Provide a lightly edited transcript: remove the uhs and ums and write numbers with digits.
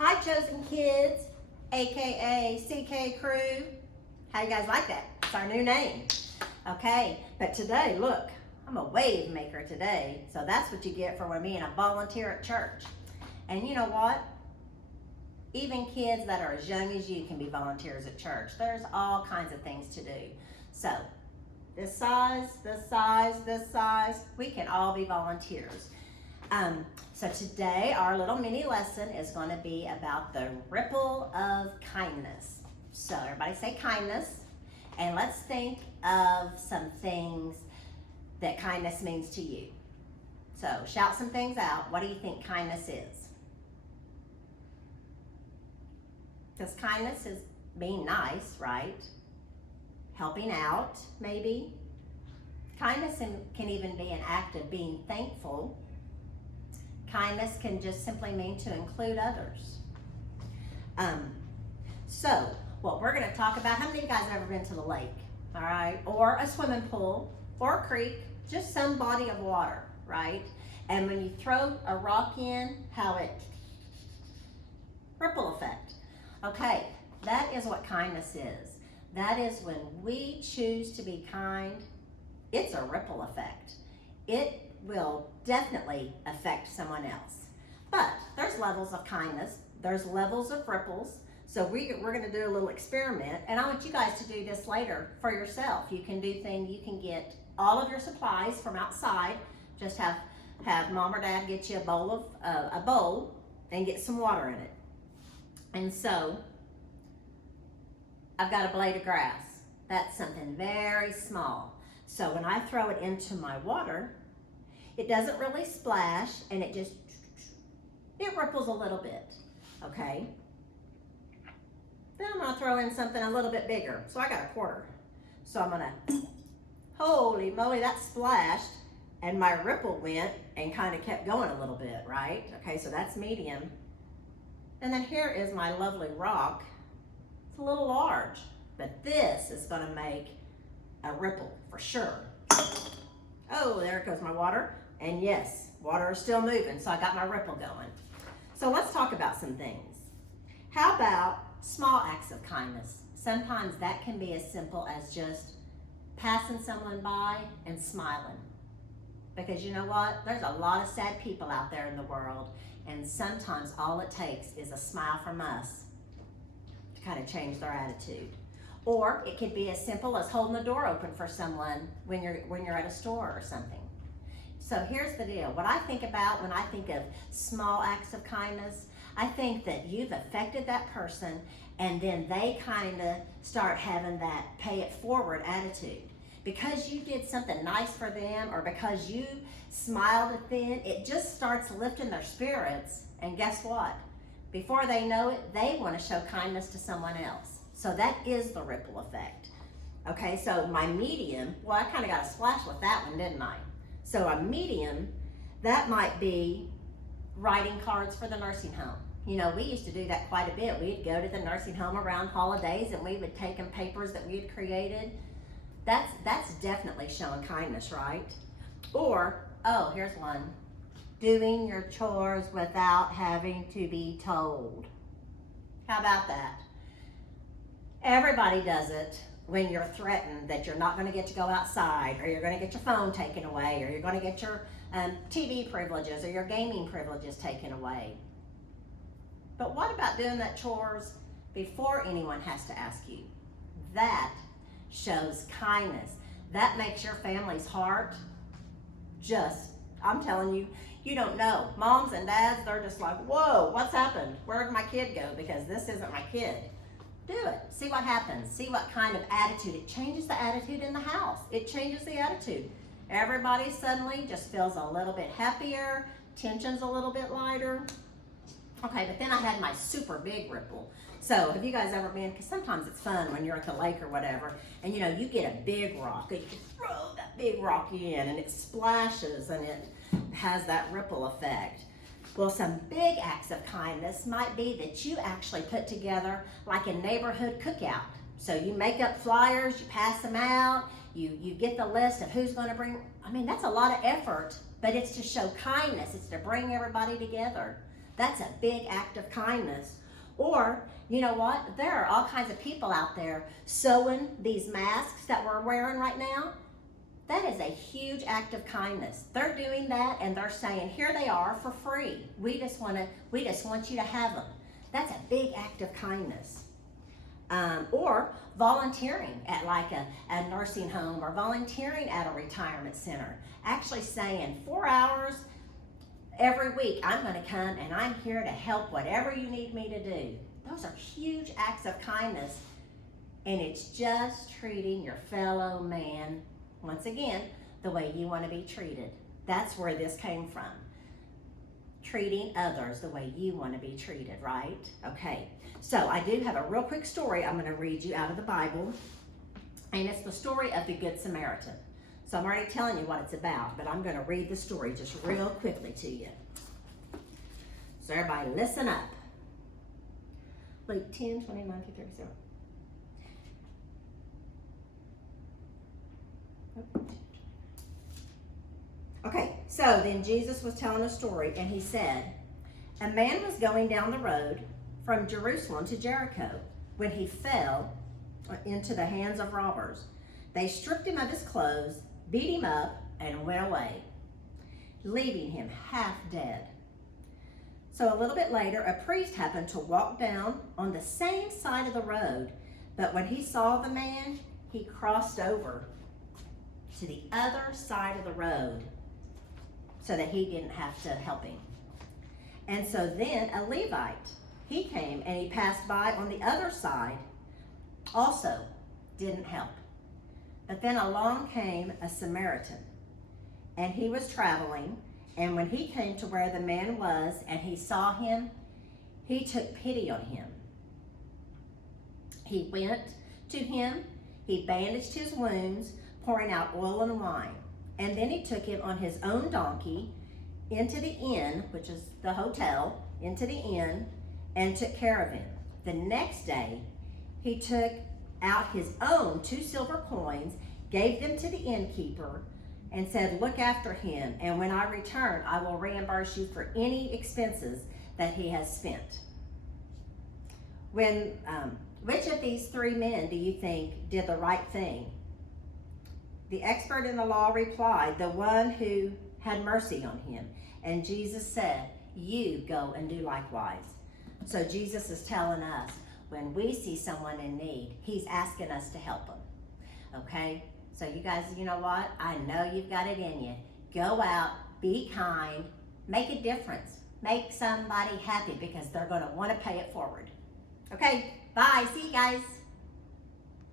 Hi, Chosen Kids, aka CK Crew. How you guys like that? It's our new name. Okay, but today, look, I'm a wave maker today. So that's what you get for being a volunteer at church. And you know what? Even kids that are as young as you can be volunteers at church. There's all kinds of things to do. So this size, this size, this size, we can all be volunteers. So today our little mini lesson is going to be about the ripple of kindness. So everybody say kindness, and let's think of some things that kindness means to you. So shout some things out. What do you think kindness is? Because kindness is being nice, right? Helping out, maybe. Kindness can even be an act of being thankful. Kindness can just simply mean to include others. So what we're going to talk about, how many of you guys have ever been to the lake? All right, or a swimming pool, or a creek, just some body of water, right? And when you throw a rock in, how it ripple effect. Okay, that is what kindness is. That is when we choose to be kind, it's a ripple effect. It will definitely affect someone else. But there's levels of kindness, there's levels of ripples. So we're going to do a little experiment, and I want you guys to do this later for yourself. You can do things, you can get all of your supplies from outside. Just have mom or dad get you a bowl and get some water in it. And so I've got a blade of grass. That's something very small. So when I throw it into my water, it doesn't really splash, and it ripples a little bit, okay? Then I'm gonna throw in something a little bit bigger. So I got a quarter. So I'm gonna, holy moly, that splashed, and my ripple went and kind of kept going a little bit, right? Okay, so that's medium. And then here is my lovely rock. It's a little large, but this is gonna make a ripple for sure. Oh, there goes my water. And yes, water is still moving, so I got my ripple going. So let's talk about some things. How about small acts of kindness? Sometimes that can be as simple as just passing someone by and smiling. Because you know what? There's a lot of sad people out there in the world, and sometimes all it takes is a smile from us to kind of change their attitude. Or it could be as simple as holding the door open for someone when you're at a store or something. So here's the deal. What I think about when I think of small acts of kindness, I think that you've affected that person, and then they kind of start having that pay it forward attitude. Because you did something nice for them, or because you smiled at them, it just starts lifting their spirits. And guess what? Before they know it, they want to show kindness to someone else. So that is the ripple effect. Okay, so my medium, well, I kind of got a splash with that one, didn't I? So a medium, that might be writing cards for the nursing home. You know, we used to do that quite a bit. We'd go to the nursing home around holidays, and we would take them papers that we had created. That's definitely showing kindness, right? Or, oh, here's one. Doing your chores without having to be told. How about that? Everybody does it when you're threatened that you're not going to get to go outside, or you're going to get your phone taken away, or you're going to get your TV privileges or your gaming privileges taken away. But what about doing that chores before anyone has to ask you? That shows kindness. That makes your family's heart just, I'm telling you, you don't know. Moms and dads, they're just like, whoa, what's happened? Where did my kid go? Because this isn't my kid. Do it. See what happens. See what kind of attitude. It changes the attitude in the house. It changes the attitude. Everybody suddenly just feels a little bit happier. Tension's a little bit lighter. Okay, but then I had my super big ripple. So have you guys ever been, because sometimes it's fun when you're at the lake or whatever, and you know, you get a big rock, and you can throw that big rock in, and it splashes, and it has that ripple effect. Well, some big acts of kindness might be that you actually put together like a neighborhood cookout. So you make up flyers, you pass them out, you get the list of who's going to bring. I mean, that's a lot of effort, but it's to show kindness. It's to bring everybody together. That's a big act of kindness. Or, you know what? There are all kinds of people out there sewing these masks that we're wearing right now. That is a huge act of kindness. They're doing that and they're saying, here they are for free. We just want you to have them. That's a big act of kindness. Or volunteering at like a nursing home, or volunteering at a retirement center. Actually saying 4 hours every week, I'm going to come and I'm here to help whatever you need me to do. Those are huge acts of kindness, and it's just treating your fellow man, once again, the way you want to be treated. That's where this came from. Treating others the way you want to be treated, right? Okay, so I do have a real quick story I'm going to read you out of the Bible, and it's the story of the Good Samaritan. So I'm already telling you what it's about, but I'm going to read the story just real quickly to you. So everybody listen up. Luke 10, 29 through 37. Okay, so then Jesus was telling a story, and he said, a man was going down the road from Jerusalem to Jericho when he fell into the hands of robbers. They stripped him of his clothes, beat him up, and went away, leaving him half dead. So a little bit later, a priest happened to walk down on the same side of the road, but when he saw the man, he crossed over to the other side of the road so that he didn't have to help him. And so then a Levite, he came and he passed by on the other side, also didn't help. But then along came a Samaritan, and he was traveling, and when he came to where the man was and he saw him, he took pity on him. He went to him, he bandaged his wounds, pouring out oil and wine, and then he took him on his own donkey into the inn, which is the hotel, into the inn, and took care of him. The next day, he took out his own 2 silver coins, gave them to the innkeeper, and said, look after him, and when I return, I will reimburse you for any expenses that he has spent. Which of these 3 men do you think did the right thing? The expert in the law replied, the one who had mercy on him. And Jesus said, you go and do likewise. So Jesus is telling us, when we see someone in need, he's asking us to help them. Okay? So you guys, you know what? I know you've got it in you. Go out, be kind, make a difference. Make somebody happy, because they're going to want to pay it forward. Okay? Bye. See you guys.